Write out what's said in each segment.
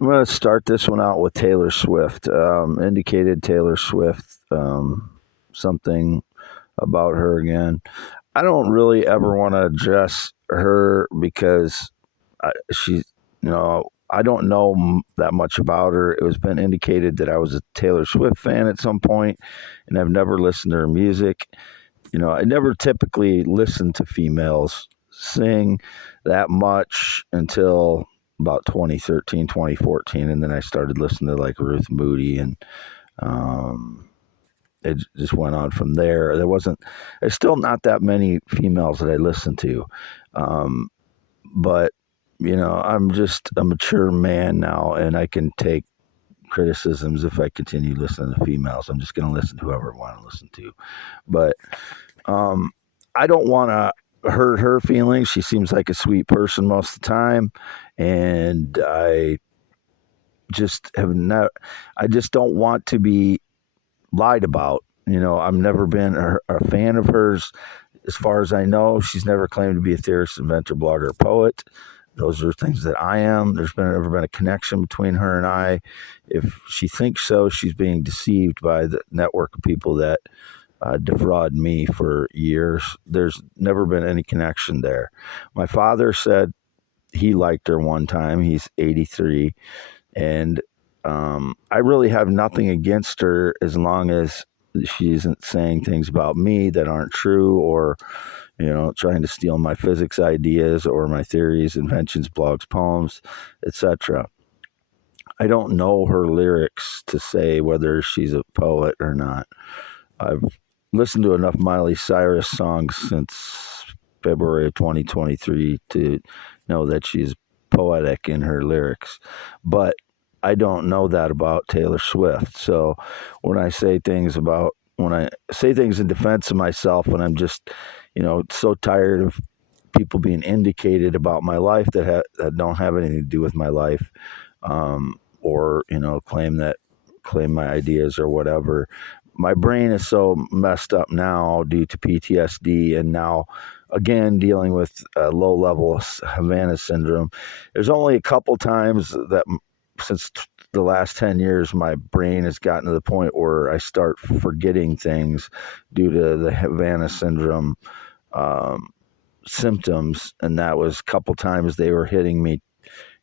I'm going to start this one out with Taylor Swift. Indicated Taylor Swift, something about her again. I don't really ever want to address her because she's, I don't know that much about her. It was been indicated that I was a Taylor Swift fan at some point, and I've never listened to her music. I never typically listened to females sing that much until about 2013, 2014, and then I started listening to like Ruth Moody, and um, it just went on from there. There's still not that many females that I listen to, um, but I'm just a mature man now, and I can take criticisms if I continue listening to females. I'm just going to listen to whoever I want to listen to, but um, I don't want to hurt her feelings. She seems like a sweet person most of the time, and just have not. I just don't want to be lied about. I've never been a fan of hers. As far as I know, she's never claimed to be a theorist, inventor, blogger, poet. Those are things that I am. There's never been a connection between her and I. If she thinks so, she's being deceived by the network of people that defraud me for years. There's never been any connection there. My father said he liked her one time. He's 83. And I really have nothing against her as long as she isn't saying things about me that aren't true, or trying to steal my physics ideas or my theories, inventions, blogs, poems, etc. I don't know her lyrics to say whether she's a poet or not. I've listened to enough Miley Cyrus songs since February of 2023 to know that she's poetic in her lyrics. But I don't know that about Taylor Swift. So when I say things in defense of myself, when I'm just, so tired of people being indicated about my life that don't have anything to do with my life, or claim my ideas or whatever. My brain is so messed up now due to PTSD, and now again dealing with low level Havana syndrome. There's only a couple times that since the last 10 years my brain has gotten to the point where I start forgetting things due to the Havana syndrome um, symptoms, and that was a couple times they were hitting me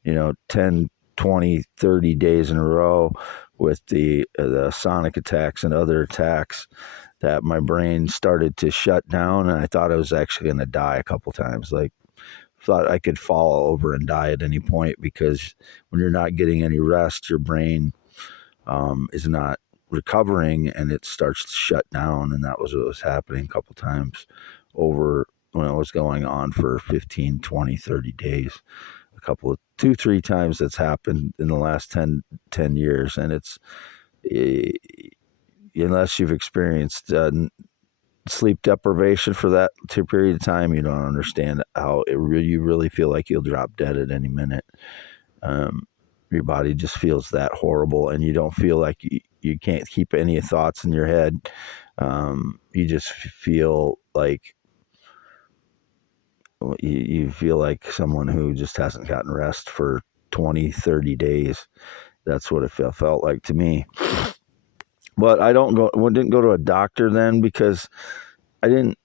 10, 20, 30 days in a row with the sonic attacks and other attacks, that my brain started to shut down, and I thought I was actually going to die a couple times. Like, thought I could fall over and die at any point, because when you're not getting any rest, your brain is not recovering, and it starts to shut down. And that was what was happening a couple times over when it was going on for 15, 20, 30 days. A couple of 2, 3 times that's happened in the last 10 years. And it's, eh, unless you've experienced sleep deprivation for that period of time, you don't understand how you really feel like you'll drop dead at any minute. Um, your body just feels that horrible, and you don't feel like you can't keep any thoughts in your head. You just feel like you feel like someone who just hasn't gotten rest for 20, 30 days. That's what it felt like to me. But didn't go to a doctor then, because I didn't.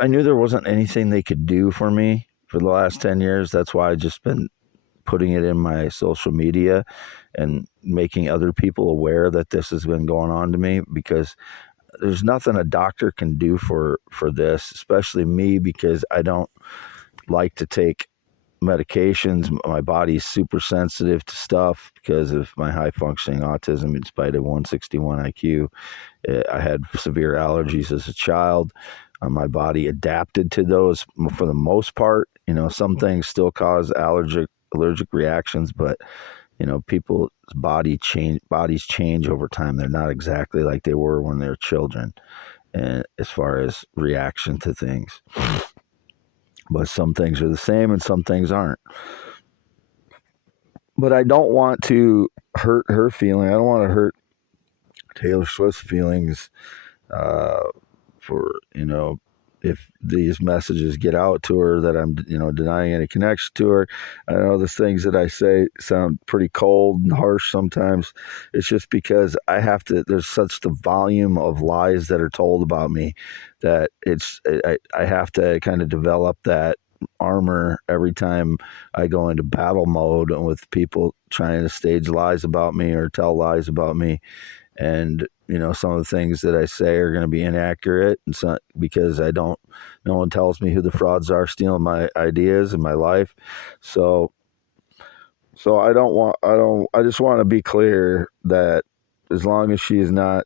I knew there wasn't anything they could do for me for the last 10 years. That's why I just been putting it in my social media and making other people aware that this has been going on to me, because there's nothing a doctor can do for this, especially me, because I don't like to take medications. My body's super sensitive to stuff because of my high functioning autism in spite of 161 IQ. I had severe allergies as a child. My body adapted to those for the most part. Some things still cause allergic reactions, but people's bodies change over time. They're not exactly like they were when they were children, and as far as reaction to things. But some things are the same and some things aren't. But I don't want to hurt her feeling. I don't want to hurt Taylor Swift's feelings, uh, for if these messages get out to her that I'm, denying any connection to her. I know the things that I say sound pretty cold and harsh sometimes. It's just because there's such the volume of lies that are told about me that I have to kind of develop that armor every time I go into battle mode with people trying to stage lies about me or tell lies about me. And some of the things that I say are going to be inaccurate, and so, because no one tells me who the frauds are stealing my ideas and my life. So I just want to be clear that as long as she's not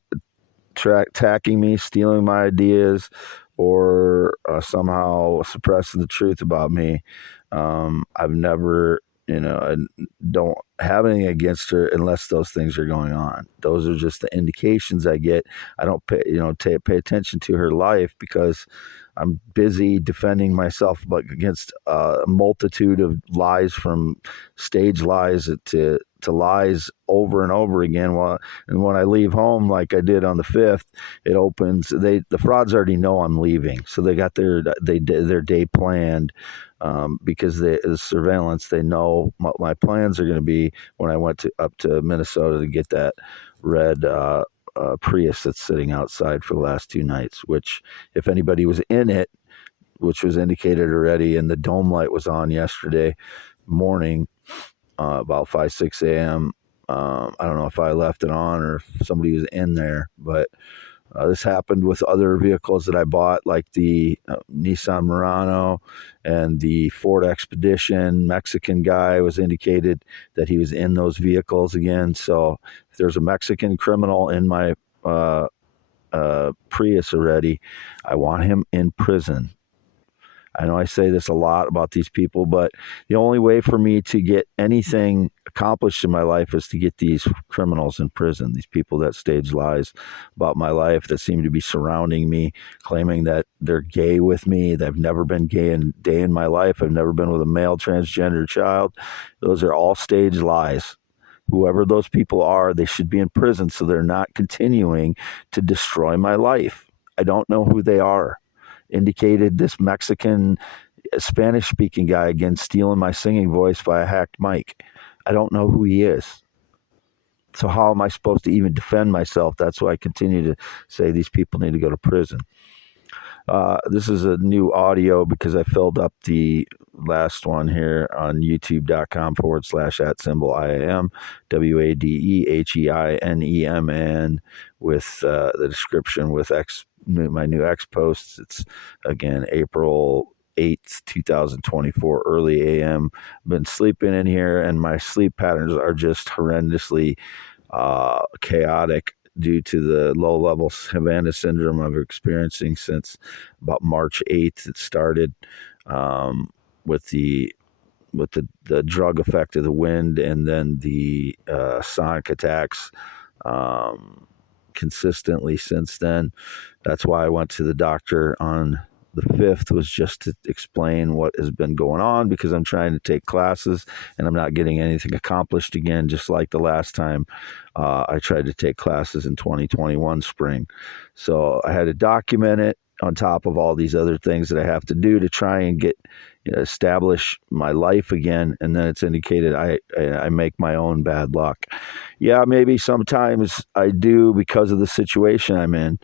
attacking me, stealing my ideas, or somehow suppressing the truth about me, I've never, I don't have anything against her unless those things are going on. Those are just the indications I get. I don't pay attention to her life because I'm busy defending myself against a multitude of lies, from stage lies to lies over and over again. And when I leave home, like I did on the 5th, it opens. The frauds already know I'm leaving, so they got their day planned, because the surveillance. They know what my plans are going to be when I went up to Minnesota to get that red Prius that's sitting outside for the last 2 nights. Which, if anybody was in it, which was indicated already, and the dome light was on yesterday morning, about 5-6 a.m. I don't know if I left it on or if somebody was in there, but this happened with other vehicles that I bought, like the Nissan Murano and the Ford Expedition. Mexican guy was indicated that he was in those vehicles again. So if there's a Mexican criminal in my Prius already, I want him in prison. I know I say this a lot about these people, but the only way for me to get anything accomplished in my life is to get these criminals in prison, these people that stage lies about my life, that seem to be surrounding me, claiming that they're gay with me. They've never been gay a day in my life. I've never been with a male transgender child. Those are all stage lies. Whoever those people are, they should be in prison so they're not continuing to destroy my life. I don't know who they are. Indicated this Mexican Spanish speaking guy, again, stealing my singing voice by a hacked mic. I don't know who he is. So how am I supposed to even defend myself? That's why I continue to say these people need to go to prison. This is a new audio because I filled up the last one here on youtube.com/@IAM WADEHEINEMN with the description with my new X posts. It's again April 8th, 2024, early AM. I've been sleeping in here, and my sleep patterns are just horrendously chaotic due to the low level Havana syndrome I've experiencing since about March 8th. It started with the drug effect of the wind, and then the sonic attacks consistently since then. That's why I went to the doctor on the 5th, was just to explain what has been going on, because I'm trying to take classes and I'm not getting anything accomplished again, just like the last time I tried to take classes in 2021 spring. So I had to document it on top of all these other things that I have to do to try and get establish my life again. And then it's indicated I make my own bad luck. Yeah, maybe sometimes I do, because of the situation I'm in.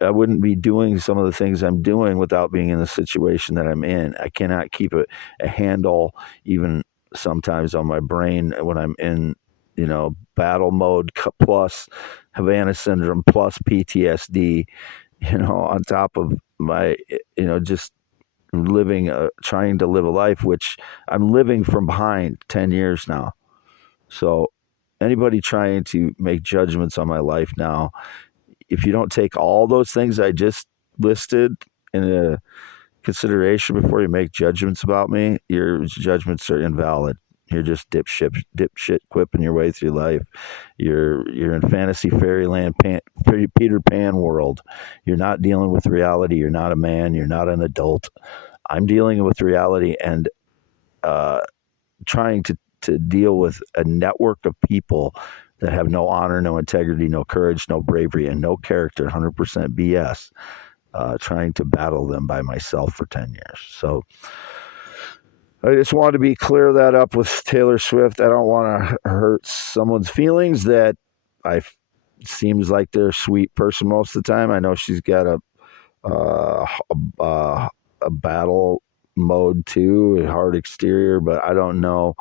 I wouldn't be doing some of the things I'm doing without being in the situation that I'm in. I cannot keep a handle, even sometimes, on my brain when I'm in, battle mode plus Havana syndrome plus PTSD, on top of my, just trying to live a life, which I'm living from behind 10 years now. So anybody trying to make judgments on my life now, if you don't take all those things I just listed into consideration before you make judgments about me, your judgments are invalid. You're just dipshit quipping your way through life. You're in fantasy fairyland Peter Pan world. You're not dealing with reality. You're not a man. You're not an adult. I'm dealing with reality and trying to deal with a network of people that have no honor, no integrity, no courage, no bravery, and no character, 100% BS. trying to battle them by myself for 10 years. So I just wanted to be clear that up with Taylor Swift. I don't want to hurt someone's feelings that I seems like they're a sweet person most of the time. I know she's got a battle mode too, a hard exterior, but I don't know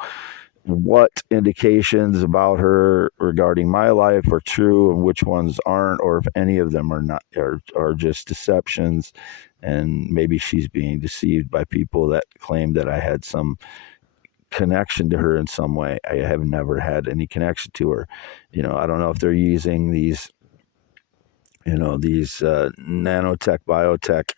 what indications about her regarding my life are true and which ones aren't, or if any of them are not, are just deceptions. And maybe she's being deceived by people that claim that I had some connection to her in some way. I have never had any connection to her. I don't know if they're using these nanotech, biotech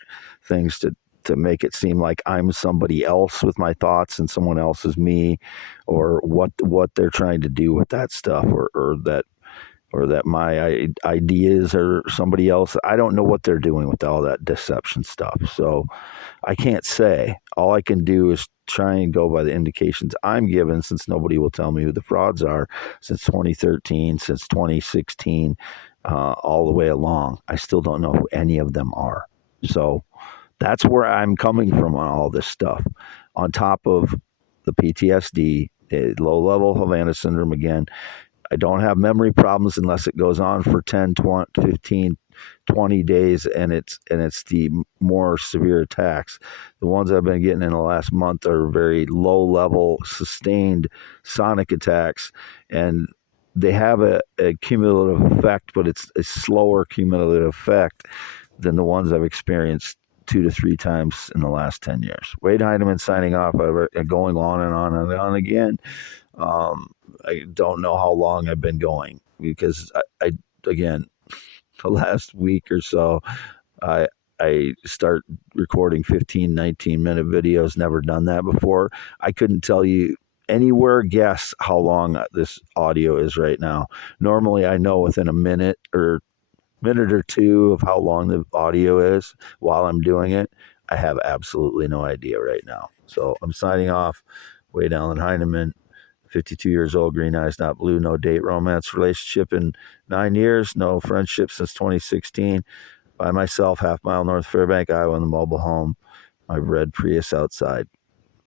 things to make it seem like I'm somebody else with my thoughts and someone else is me, or what they're trying to do with that stuff, or that my ideas are somebody else. I don't know what they're doing with all that deception stuff. So I can't say. All I can do is try and go by the indications I'm given, since nobody will tell me who the frauds are since 2013, since 2016, all the way along. I still don't know who any of them are. So that's where I'm coming from on all this stuff. On top of the PTSD, low level Havana syndrome again. I don't have memory problems unless it goes on for 10, 20, 15, 20 days, and it's the more severe attacks. The ones I've been getting in the last month are very low level, sustained sonic attacks, and they have a cumulative effect, but it's a slower cumulative effect than the ones I've experienced 2 to 3 times in the last 10 years. Wade Heineman signing off. Going on and on and on again. I don't know how long I've been going, because I again, the last week or so, I start recording 15, 19-minute videos. Never done that before. I couldn't tell you guess how long this audio is right now. Normally I know within a minute or two of how long the audio is while I'm doing it. I have absolutely no idea right now. So I'm signing off. Wade Allen Heineman, 52 years old, green eyes, not blue, no date, romance, relationship in 9 years, no friendship since 2016. By myself, half mile north Fairbank, Iowa, in the mobile home. My red Prius outside.